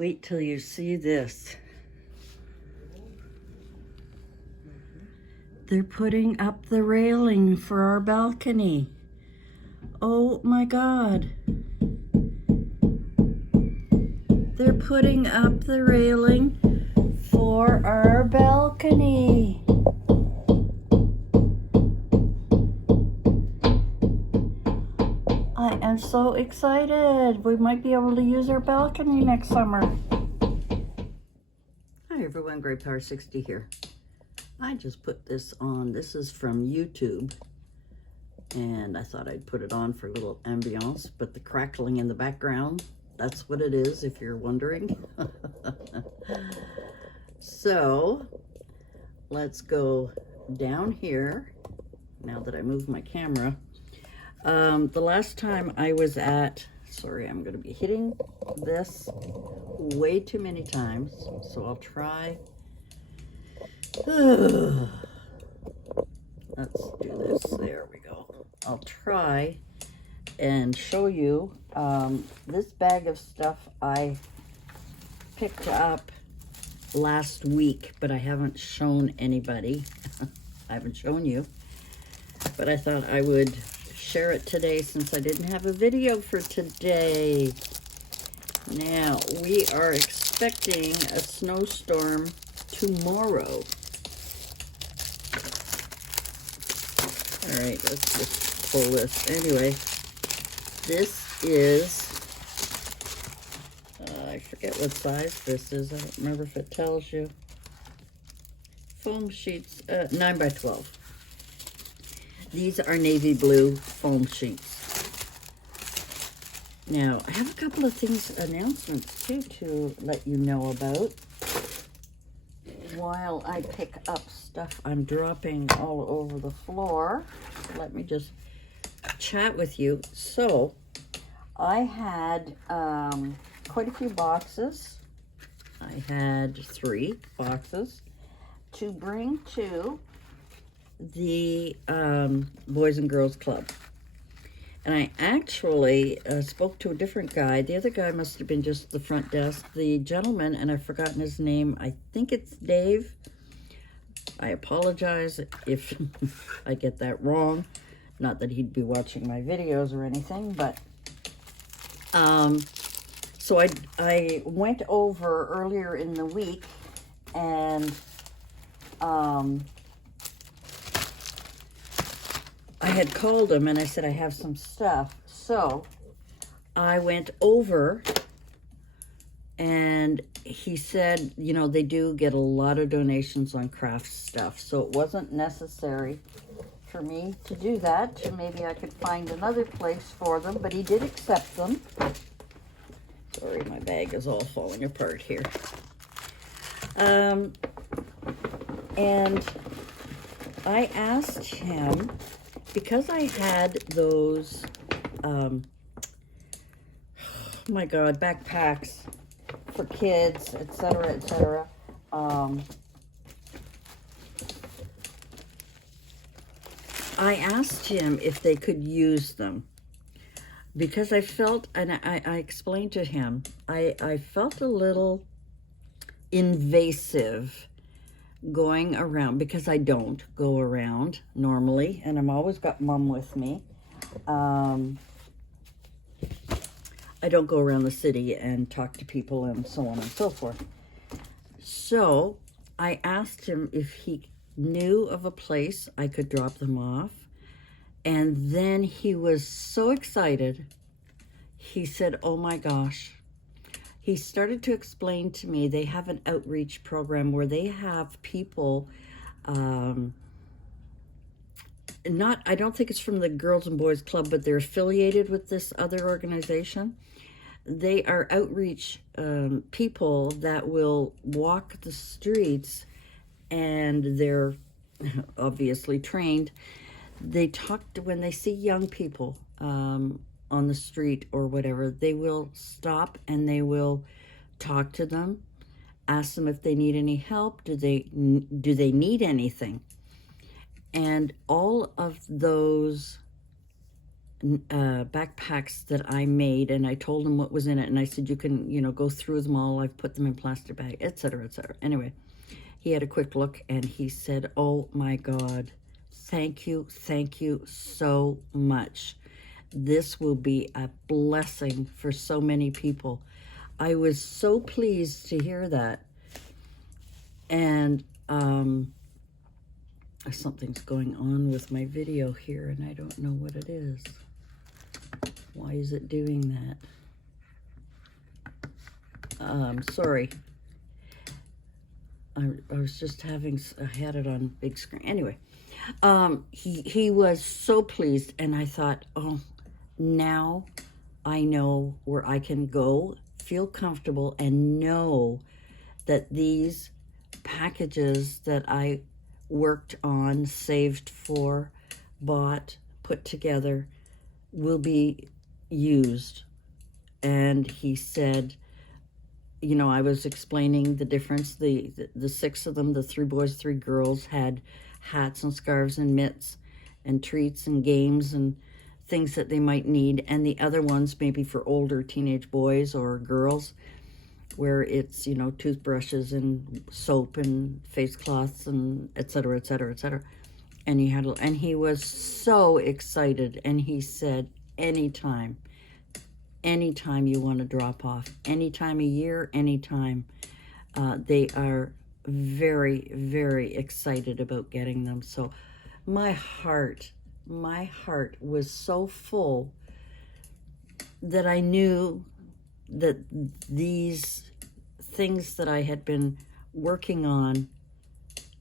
Wait till you see this. They're putting up the railing for our balcony. Oh my God. They're putting up the railing for our balcony. I am so excited. We might be able to use our balcony next summer. Hi everyone, Great Power 60 here. I just put this on. This is from YouTube. And I thought I'd put it on for a little ambiance, but the crackling in the background, that's what it is, if you're wondering. So, let's go down here, now that I moved my camera. The last time I was at, sorry, I'm going to be hitting this way too many times, so I'll try. Let's do this. There we go. I'll try and show you this bag of stuff I picked up last week, but I haven't shown anybody. I haven't shown you, but I thought I would share it today since I didn't have a video for today. Now, we are expecting a snowstorm tomorrow. All right, let's just pull this. Anyway, this is, I forget what size this is. I don't remember if it tells you. Foam sheets, 9 by 12. These are navy blue foam sheets. Now, I have a couple of announcements too, to let you know about. While I pick up stuff I'm dropping all over the floor, let me just chat with you. So, I had quite a few boxes. I had 3 boxes to bring to the Boys and Girls Club. And I actually spoke to a different guy. The other guy must have been just the front desk. The gentleman, and I've forgotten his name, I think it's Dave. I apologize if I get that wrong. Not that he'd be watching my videos or anything, but so I went over earlier in the week, and I had called him and I said I have some stuff. So I went over and he said, you know, they do get a lot of donations on craft stuff. So it wasn't necessary for me to do that. Maybe I could find another place for them, but he did accept them. Sorry, my bag is all falling apart here. And I asked him, because I had those, oh my God, backpacks for kids, etc., etc. I asked him if they could use them, because I felt, and I explained to him, I felt a little invasive going around, because I don't go around normally, and I'm always got Mom with me. I don't go around the city and talk to people and so on and so forth. So I asked him if he knew of a place I could drop them off, and then he was so excited. He said, oh my gosh. He started to explain to me they have an outreach program where they have people, I don't think it's from the Girls and Boys Club, but they're affiliated with this other organization. They are outreach people that will walk the streets, and they're obviously trained. They talk to, when they see young people on the street or whatever, they will stop and they will talk to them, ask them if they need any help, do they need anything. And all of those backpacks that I made, and I told him what was in it, and I said, you can, go through them all. I've put them in plastic bag, etc., etc. Anyway, he had a quick look, and he said, oh my God, thank you so much. This will be a blessing for so many people. I was so pleased to hear that. And something's going on with my video here, and I don't know what it is. Why is it doing that? Sorry. I was just I had it on big screen. Anyway, he was so pleased, and I thought, oh, now I know where I can go, feel comfortable, and know that these packages that I worked on, saved for, bought, put together, will be used. And he said, I was explaining the difference. The 6 of them, the 3 boys, 3 girls, had hats and scarves and mitts and treats and games and things that they might need. And the other ones maybe for older teenage boys or girls, where it's, toothbrushes and soap and face cloths and et cetera, et cetera, et cetera. And he was so excited. And he said, anytime you want to drop off, any time of year, anytime. They are very, very excited about getting them. So my heart was so full that I knew that these things that I had been working on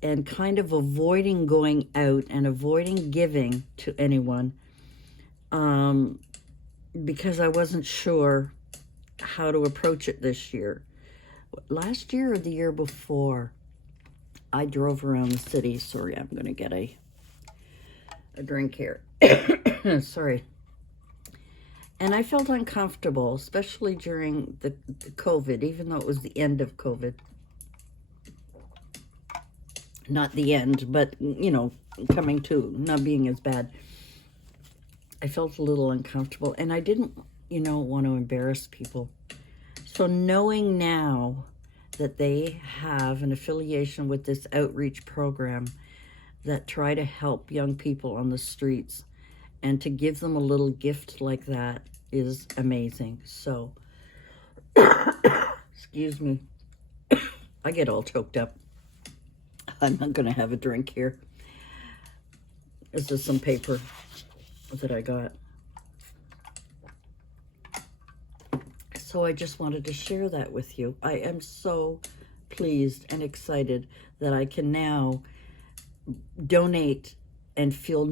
and kind of avoiding going out and avoiding giving to anyone, because I wasn't sure how to approach it this year. Last year or the year before, I drove around the city. Sorry, I'm going to get a drink here. Sorry. And I felt uncomfortable, especially during the COVID, even though it was the end of COVID. Not the end, but, coming to, not being as bad. I felt a little uncomfortable, and I didn't, want to embarrass people. So knowing now that they have an affiliation with this outreach program that try to help young people on the streets, and to give them a little gift like that is amazing. So, excuse me, I get all choked up. I'm not going to have a drink here. This is some paper that I got. So I just wanted to share that with you. I am so pleased and excited that I can now donate and feel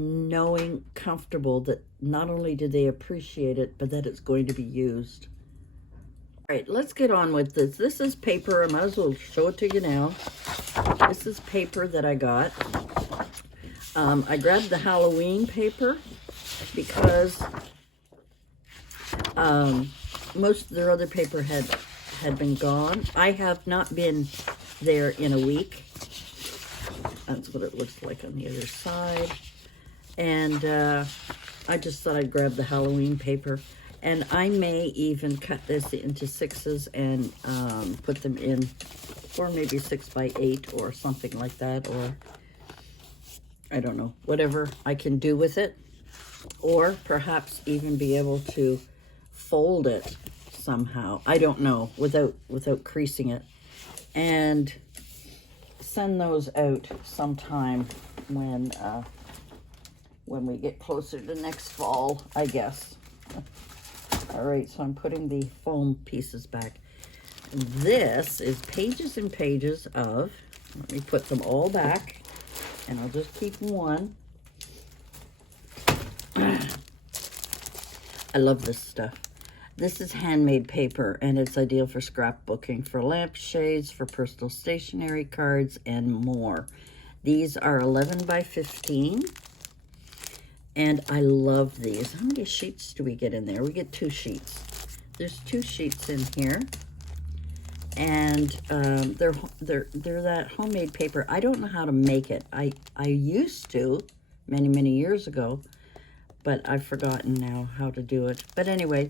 comfortable that not only do they appreciate it, but that it's going to be used. All right, let's get on with this. This is paper. I might as well show it to you now. This is paper that I got. I grabbed the Halloween paper because most of their other paper had been gone. I have not been there in a week. That's what it looks like on the other side. And I just thought I'd grab the Halloween paper. And I may even cut this into 6s and put them in, or maybe 6x8 or something like that. Or, I don't know, whatever I can do with it. Or perhaps even be able to fold it somehow. I don't know, without creasing it. And send those out sometime when we get closer to next fall, I guess. All right, so I'm putting the foam pieces back. This is pages and pages of, let me put them all back, and I'll just keep one. I love this stuff. This is handmade paper, and it's ideal for scrapbooking, for lampshades, for personal stationery cards, and more. These are 11 by 15, and I love these. How many sheets do we get in there? We get 2 sheets. There's 2 sheets in here, and they're that homemade paper. I don't know how to make it. I used to many years ago, but I've forgotten now how to do it. But anyway,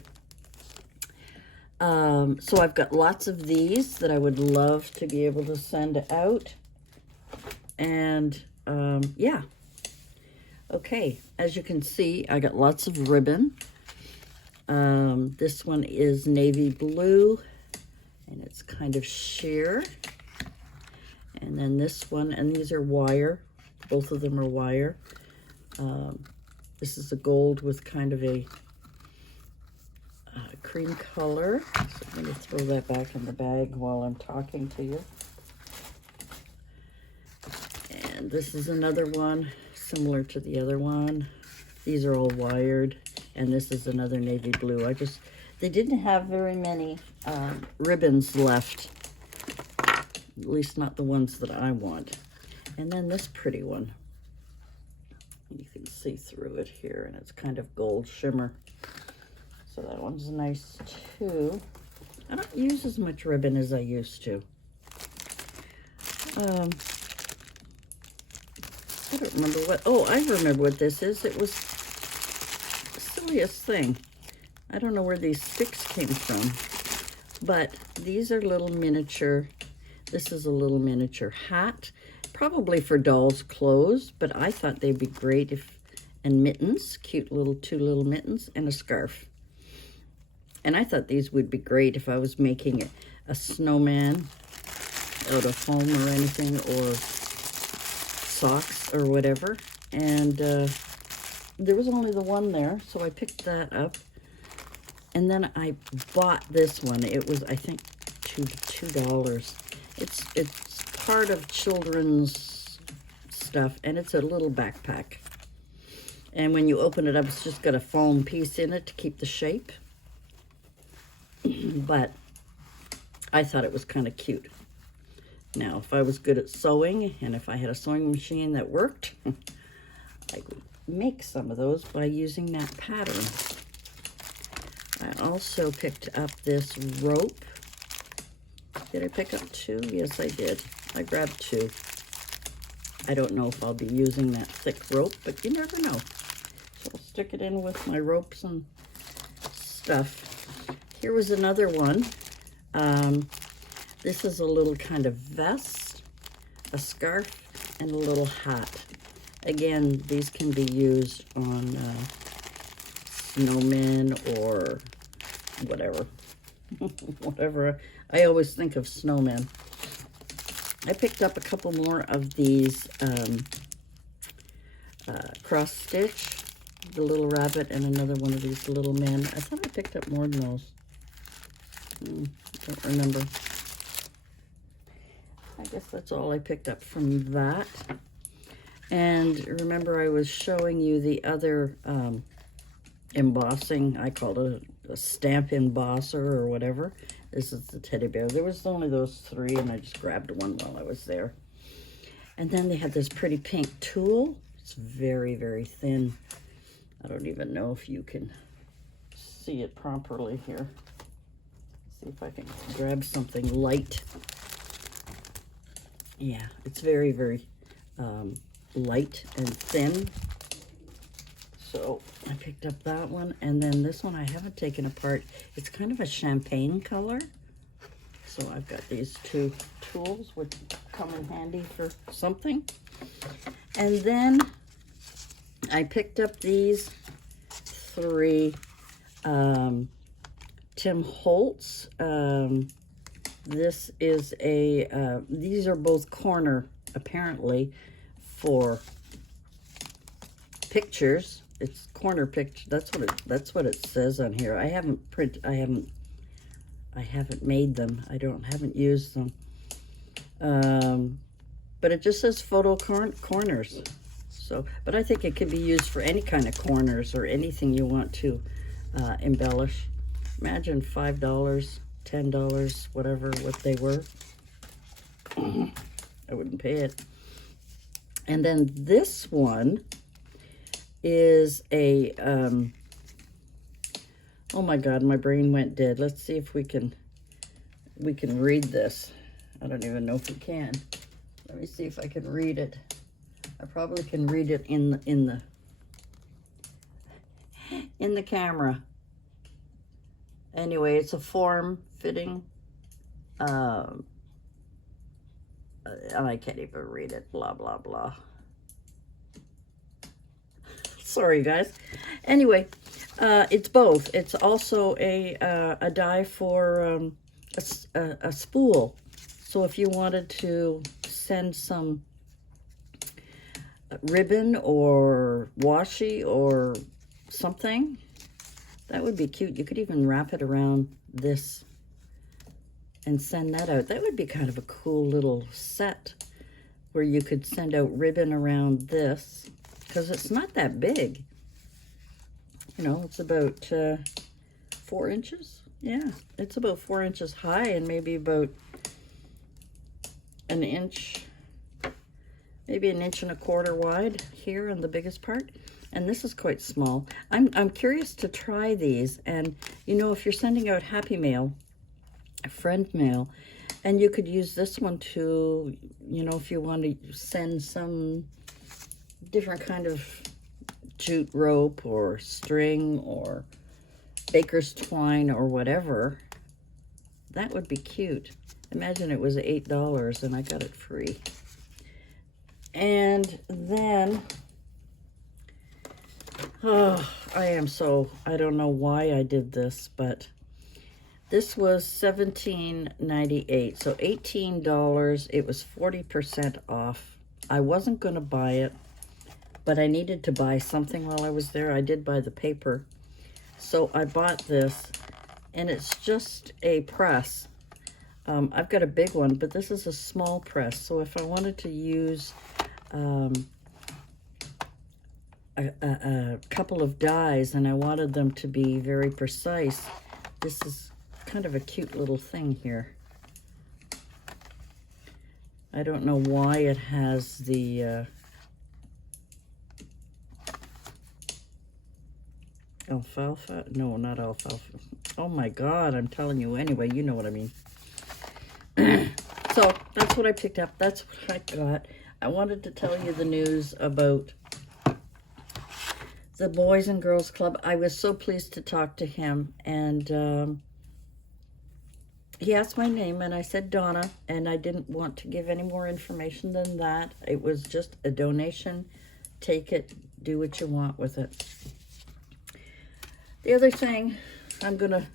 so I've got lots of these that I would love to be able to send out. And yeah. Okay, as you can see, I got lots of ribbon. This one is navy blue, and it's kind of sheer. And then this one, and these are wire. Both of them are wire. This is a gold with kind of a cream color. So I'm going to throw that back in the bag while I'm talking to you. And this is another one similar to the other one. These are all wired, and this is another navy blue. They didn't have very many ribbons left, at least not the ones that I want. And then this pretty one, you can see through it here, and it's kind of gold shimmer. So that one's nice too. I don't use as much ribbon as I used to. I don't remember what, oh, I remember what this is. It was the silliest thing. I don't know where these sticks came from, but these are little miniature, this is a little miniature hat, probably for dolls' clothes, but I thought they'd be great and mittens, cute little, 2 little mittens, and a scarf. And I thought these would be great if I was making a snowman out of foam or anything, or socks or whatever. And there was only the one there, so I picked that up. And then I bought this one. It was, I think, $2. It's part of children's stuff, and it's a little backpack. And when you open it up, it's just got a foam piece in it to keep the shape. But I thought it was kind of cute. Now, if I was good at sewing, and if I had a sewing machine that worked, I would make some of those by using that pattern. I also picked up this rope. Did I pick up 2? Yes, I did. I grabbed 2. I don't know if I'll be using that thick rope, but you never know. So I'll stick it in with my ropes and stuff. Here was another one. This is a little kind of vest, a scarf, and a little hat. Again, these can be used on snowmen or whatever. Whatever. I always think of snowmen. I picked up a couple more of these cross stitch, the little rabbit, and another one of these little men. I thought I picked up more than those. Don't remember. I guess that's all I picked up from that. And remember, I was showing you the other embossing. I called it a stamp embosser or whatever. This is the teddy bear. There was only those 3, and I just grabbed one while I was there. And then they had this pretty pink tulle. It's very, very thin. I don't even know if you can see it properly here. See if I can grab something light. Yeah, it's very, very light and thin. So I picked up that one. And then this one I haven't taken apart. It's kind of a champagne color. So I've got these 2 tools which come in handy for something. And then I picked up these 3 Tim Holtz. This is a, these are both corner, apparently, for pictures. It's corner picture. That's what it says on here. I haven't made them. Haven't used them. But it just says photo corners. So, but I think it could be used for any kind of corners or anything you want to embellish. Imagine $5, $10, whatever, what they were. I wouldn't pay it. And then this one is a, oh my God, my brain went dead. Let's see if we can read this. I don't even know if we can. Let me see if I can read it. I probably can read it in the in the camera. Anyway, it's a form-fitting, and I can't even read it, blah, blah, blah. Sorry, guys. Anyway, it's both. It's also a die for a spool. So if you wanted to send some ribbon or washi or something, that would be cute. You could even wrap it around this and send that out. That would be kind of a cool little set where you could send out ribbon around this, because it's not that big. You know, it's about 4 inches. Yeah, it's about 4 inches high and maybe about an inch, maybe an inch and a quarter wide here on the biggest part. And this is quite small. I'm curious to try these. And, you know, if you're sending out happy mail, friend mail, and you could use this one to, you know, if you want to send some different kind of jute rope or string or baker's twine or whatever, that would be cute. Imagine it was $8 and I got it free. And then, oh, I don't know why I did this, but this was $17.98, so $18. It was 40% off. I wasn't going to buy it, but I needed to buy something while I was there. I did buy the paper. So I bought this, and it's just a press. I've got a big one, but this is a small press. So if I wanted to use a couple of dies and I wanted them to be very precise, this is kind of a cute little thing here. I don't know why it has the alfalfa. No, not alfalfa. Oh my God, I'm telling you. Anyway, you know what I mean. So that's what I picked up. That's what I got. I wanted to tell you the news about the Boys and Girls Club. I was so pleased to talk to him, and he asked my name, and I said Donna, and I didn't want to give any more information than that. It was just a donation. Take it, do what you want with it. The other thing, I'm gonna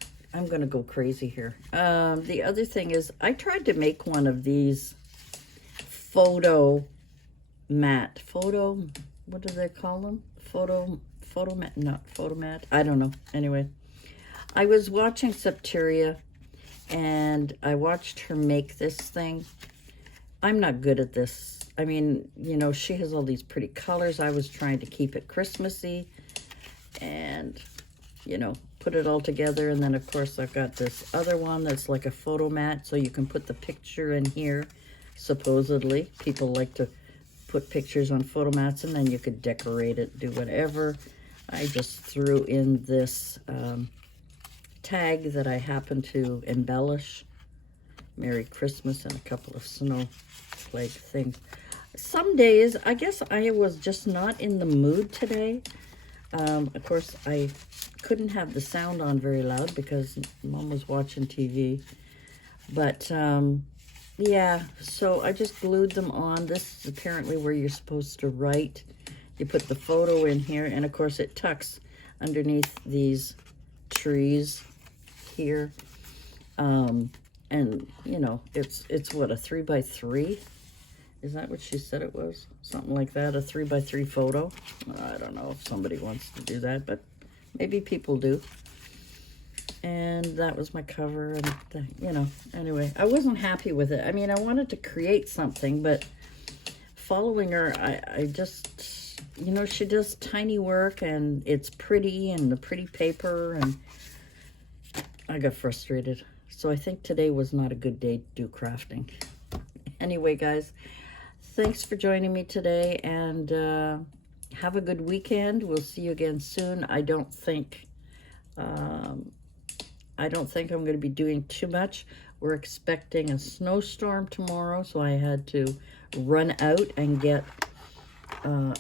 go crazy here. The other thing is, I tried to make one of these what do they call them? Not photo mat. I don't know. Anyway, I was watching Septeria, and I watched her make this thing. I'm not good at this. I mean, you know, she has all these pretty colors. I was trying to keep it Christmassy and, you know, put it all together. And then, of course, I've got this other one that's like a photo mat, so you can put the picture in here. Supposedly, people like to put pictures on photo mats, and then you could decorate it, do whatever. I just threw in this tag that I happen to embellish. Merry Christmas and a couple of snowflake things. Some days, I guess I was just not in the mood today. Of course, I couldn't have the sound on very loud because Mom was watching TV. But, yeah, so I just glued them on. This is apparently where you're supposed to write. You put the photo in here, and of course it tucks underneath these trees here. And, you know, it's what, a 3x3? Is that what she said it was? Something like that, a 3x3 photo. I don't know if somebody wants to do that, but maybe people do. And that was my cover, and, you know, anyway, I wasn't happy with it. I mean, I wanted to create something, but following her, I just, you know, she does tiny work, and it's pretty, and the pretty paper, and I got frustrated. So I think today was not a good day to do crafting. Anyway, guys, thanks for joining me today, and have a good weekend. We'll see you again soon. I don't think I'm going to be doing too much. We're expecting a snowstorm tomorrow, so I had to run out and get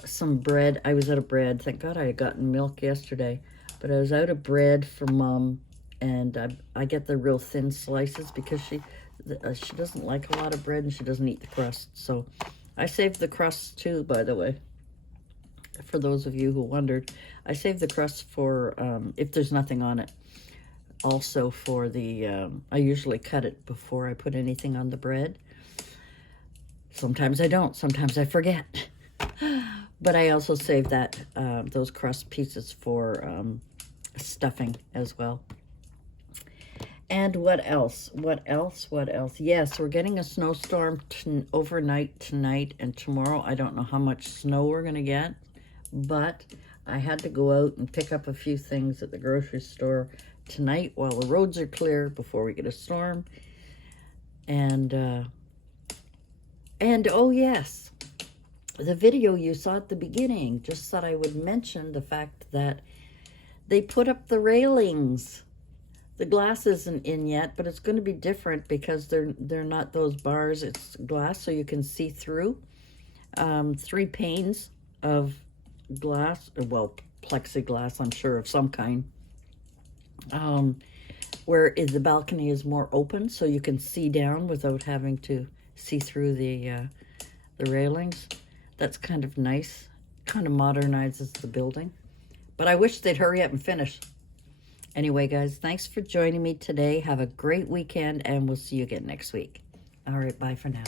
some bread. I was out of bread. Thank God I had gotten milk yesterday. But I was out of bread for Mom, and I get the real thin slices because she doesn't like a lot of bread and she doesn't eat the crust. So I saved the crust too, by the way. For those of you who wondered, I saved the crust for if there's nothing on it. Also for the, I usually cut it before I put anything on the bread. Sometimes I don't, sometimes I forget. But I also save that, those crust pieces for stuffing as well. And what else? What else? What else? Yes, we're getting a snowstorm overnight tonight and tomorrow. I don't know how much snow we're going to get, but I had to go out and pick up a few things at the grocery store tonight while the roads are clear before we get a storm. And oh yes, the video you saw at the beginning, just thought I would mention the fact that they put up the railings. The glass isn't in yet, but it's going to be different because they're not those bars. It's glass, so you can see through. 3 panes of glass, well, plexiglass, I'm sure, of some kind. Where the balcony is more open, so you can see down without having to see through the railings. That's kind of nice. Kind of modernizes the building. But I wish they'd hurry up and finish. Anyway, guys, thanks for joining me today. Have a great weekend, and we'll see you again next week. All right, bye for now.